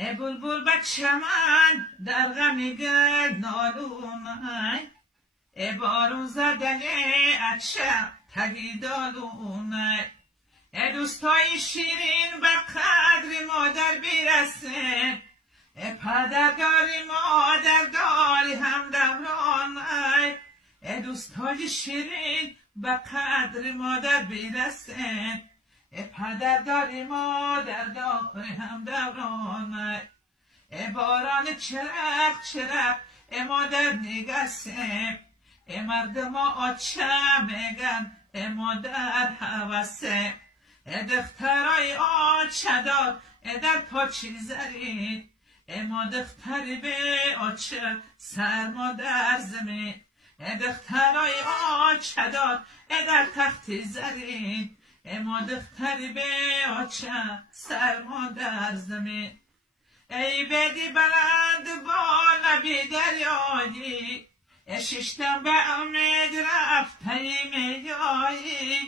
ای بلبل بچه من در غم گل نالونای، ای بارون زدن اچه تگی دالونای، ای دوستای شیرین بر قدر مادر بیرسه، ای پدر داری مادر داری هم دورانای، ای دوستای شیرین بر قدر مادر بیرسه، ای پدر داری مادر داری هم دورانای، ای باران چرق چرق ای مادر نگسه، ای مردم آچه میگن ای مادر حوسه، ای دخترای آچه دار ای در پاچی زرین، ای ما دختری به آچه سرما در زمین، ای دخترای آچه دار ای در تختی زرین، ای ما دختری به آچه سرما در زمین، ای بدی بلند بالا بی دریایی، ای ششتم به امید رفته میایی،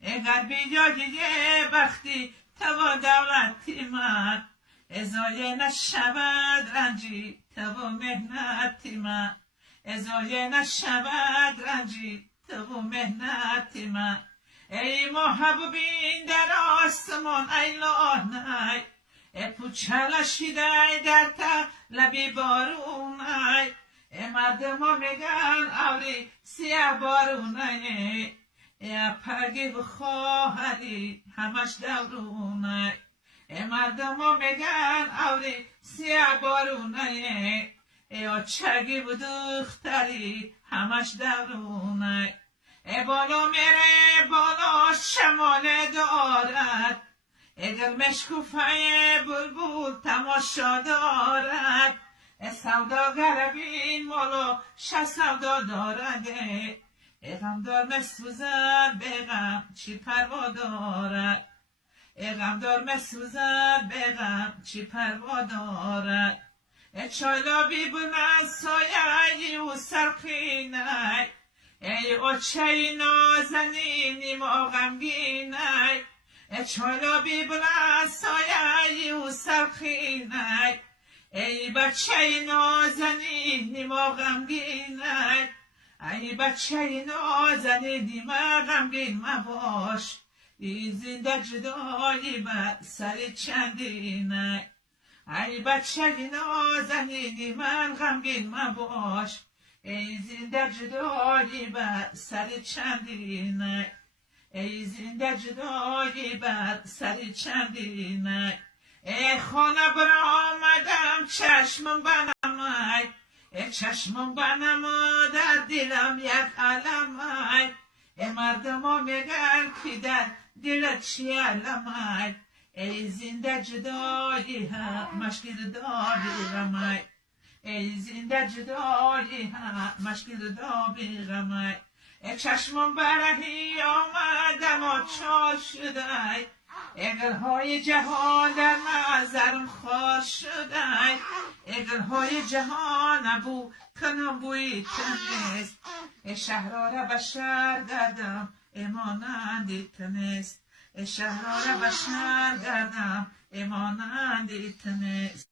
ای غربی جایی بختی تو دولتی من، ای زایه نشود رنجی تو مهنتی من، ای زایه نشود رنجی تو مهنتی من، ای محبوبین در آسمان ای لانای، ای پوچلشیده در لبی بارونای، ای مردم میگن اوری سیاه بارونای، ای پرگی و خواهری همش دورونای، ای مردم میگن اوری سیاه بارونای، ای آچگی و دختری همش دورونای، ای بالا میره بالا شمال دارد، ای دل مشکوفه بلبل تماشا دارد، ای سوداگر بین مالو شه سودا دارد، ای غم دار مسوزد به غم چی پروا دارد، ای غم دار مسوزد به غم چی پروا دارد، ای چایلا بی بلند سایه و سرخینه، ای آچه نازنینی ما غمگینه، ای چالا بی بلند سایه و سرخینه، ای بچه نازنینی ما غمگینه، ای بچه نازنینی ما غمگین مباش، ای زنده جدایی بر سر چندینه، ای بچه نازنینی من غمگین مباش، ای زنده جدایی بر سر چندینه، ای زنده جدایی بر سر چندینه، ای خانه برآمدم چشمم بنمای، ای چشمم بنما در دلم یک علمای، ای مردم میگن که در دلت چی علمای، ای زنده جدایی همش گردابی غمای، ای زنده جدایی همش گردابی غمای، ای چشمم برهی آمدم و چال شده، ای گلهای جهان در نظرم خار شده، ای گلهای جهان بو کنم بوی تنست، ای شهراره بشر گردم ای مانندی تنست، ای شهراره بشر گردم ای مانندی تنست.